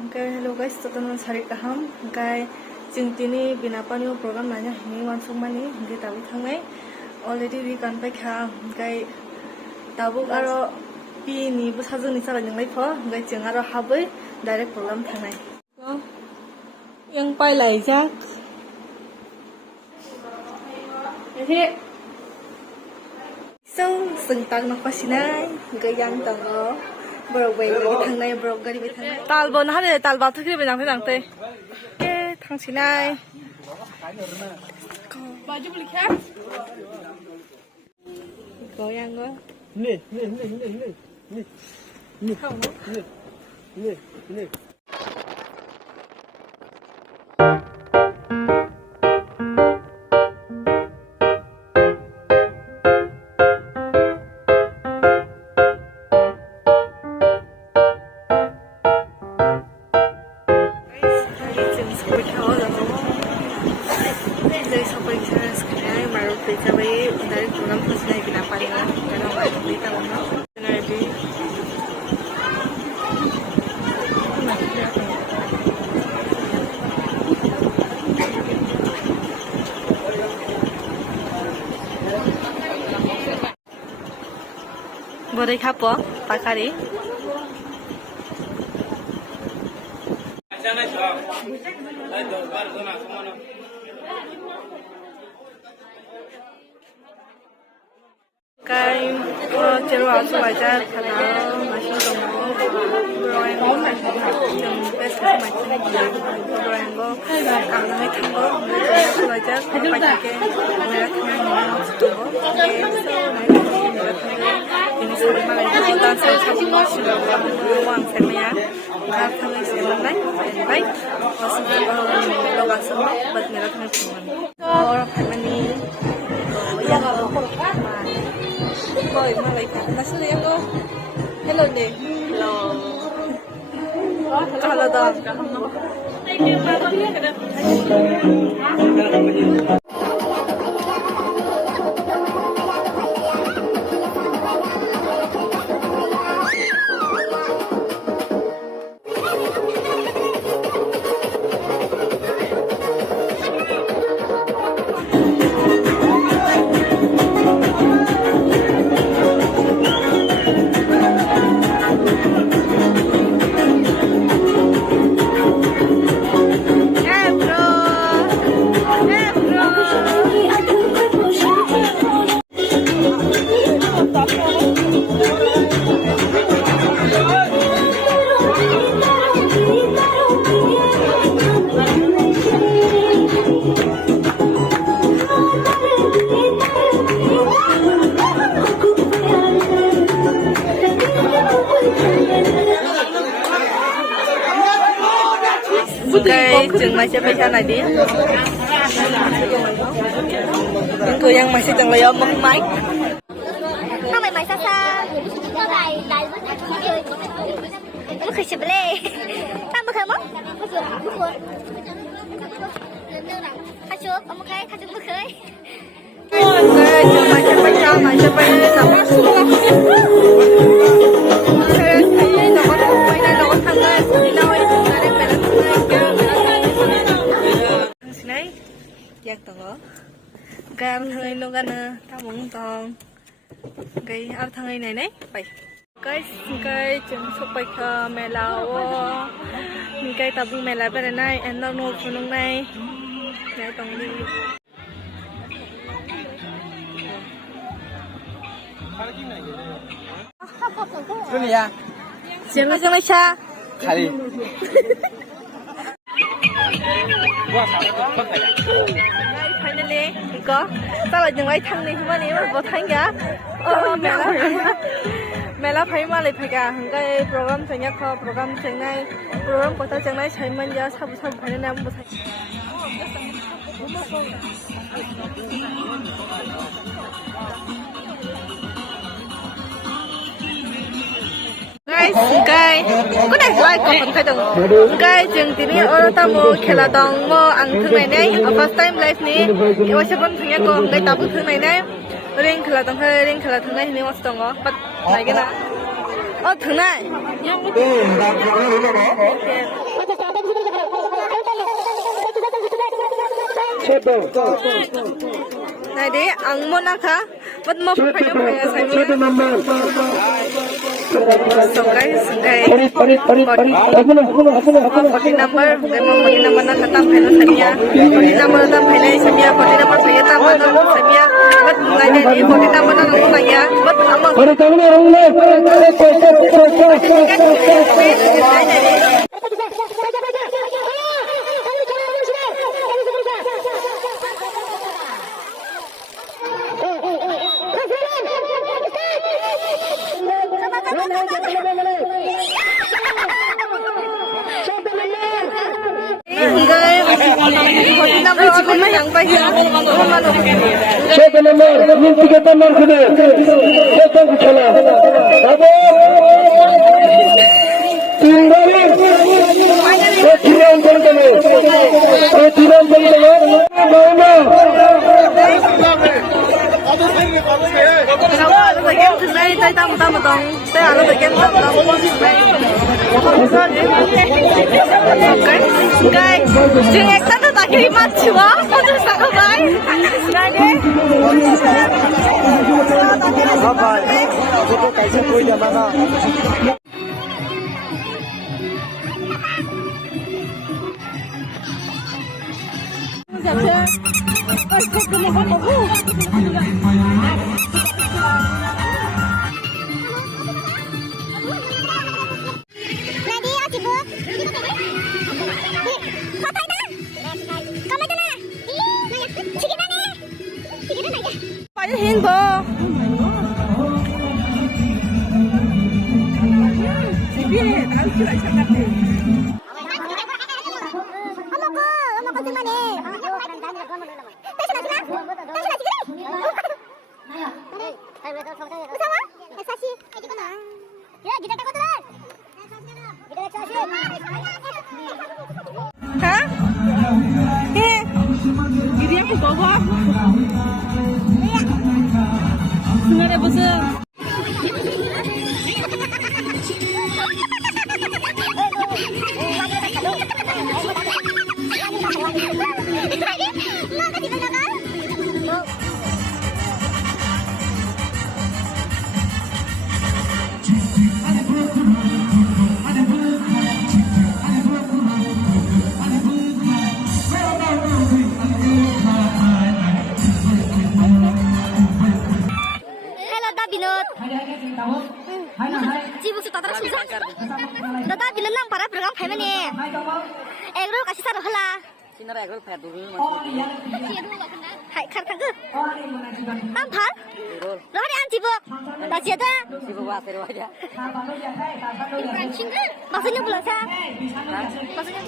Okay, hello guys, ito naman sari kaham. Okay, jingtini binapaniyo program nanya ini wansung mani hindi tabi thangai. Already we kan pai kha. Okay, tabuk aro pi ni bu sajung ni sala ninglai pho. Okay, jeng aro habai direct program thangai. So, yang pai lai jak. Ini. So, sengtang nak pasinai. Okay, yang tango. Bro way thằng này bro gari với thằng này tal bon ha de tal ba thakri be jang jang te ke thang sinai baju beli khat có yang go nè không nè Boleh kapo, pakari. Cái chế độ áo ngoài ra thật là masih tunggu brand yang best macam brand go kami tunggu ngoài ra pakai ke merek yang tunggu ini sudah mulai kita saya masih uang saya nggak tahu sih mana baik maksudnya logat semua buat merek yang tunggu orang family yang apa Rồi mà lại cả là sao em đâu? Hello nè. Hello. Hello đó. Thank you for coming here. Oke, jeng masih pesan lagi. Những người dân masih chẳng lấy ôm máy. Không mày xa xa. Nó đài nó khởi chụp lê. Tao mới khởi mất. Khai chụp, ông khai chụp mới khởi. Oke, jeng masih pesan. Giang tengah, gam thằng nó gan ta muốn tòng, cái áo thằng này, phải, cái chúng sắp bay khờ mẹ lao, cái tabu mẹ lại bên này, em đâu nộp cho nông này, để tòng đi. cái gì à? Xem lại cha. Khai Finally, có. Ta là những cái thằng này mà nếu mà thấy cả, mẹ là phải mà lại phải cả cái program chẳng nhắc có program chẳng này, program của ta chẳng này chạy mình ra sắp phải nên làm một thay. Guys, cái này like có phần khai đồng. Guys, chừng tí nữa ở ta mua khela đồng mua ăn thứ này này, first time live này, cáiว่า 7 thứ nhất có cái tabu thứ này này, ring khela đồng hay ring khela thứ này thì mua đồng có, bắt này cái nào. thường này. Này đi, ăn món nào khá? Vẫn một phải nhớ phải sai nhớ. Sungkai. Body number, demo body number na kata phải nó samia. Body number na phải này samia, body number phải ta mà nó samia. But ngay này đi body number na nó này ya. But amang. Body number yang baik. Siapa nomor? Ini 3 nomor kena. Siapa bicara? Apa? Tinggalin. Kecilan kena. Kecilan kena. Mana? Nó phải game thường đây, tay tao một tông. Tay nó phải game tao Sungkai. Jeng ekta tuh tak kimat cua. Kau sang bay. Sungkai deh. Apa? Itu kaisa koi jamaah. Phải hiền bò. Hả? Nghe. Gini aku bawa. Sebenarnya besar. Cibuk sudah terus susah. Dada bilang lang para program phải mana? Egro kasih saruh lah. Sini ada ekor pet dulu. Hai kan kan ke? Tampar? Lo ada cibuk? Dah siapa? Sibuk apa aja? Maksudnya bulan sah? Maksudnya?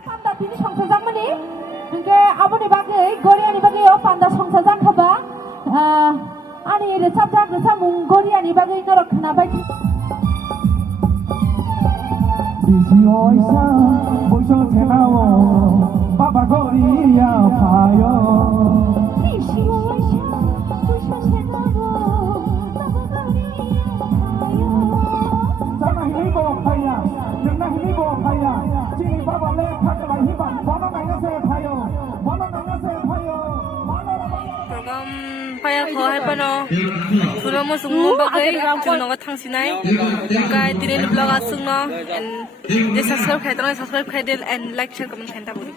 Panda tini songsa jamani, hingga aboni bagai, Goriani bagai o panda songsa jam khaba, ani recap jak recap mung Goriani bagai norok kena baik. Bisi oisa, boiso tenawo, Baba Goria payo. Bisi oisa, boiso tenawo, Baba Goria payo. Sana hini bo paya, jena hini bo paya, Cini Baba le khakla hiban, Baba nanya se payo, Baba nanya se payo, program paya kho hai pano pura mo sung mo bagai chung no ga thang sinai kai tinin blog asung no and subscribe khai tong subscribe khai del and like share comment khai ta buri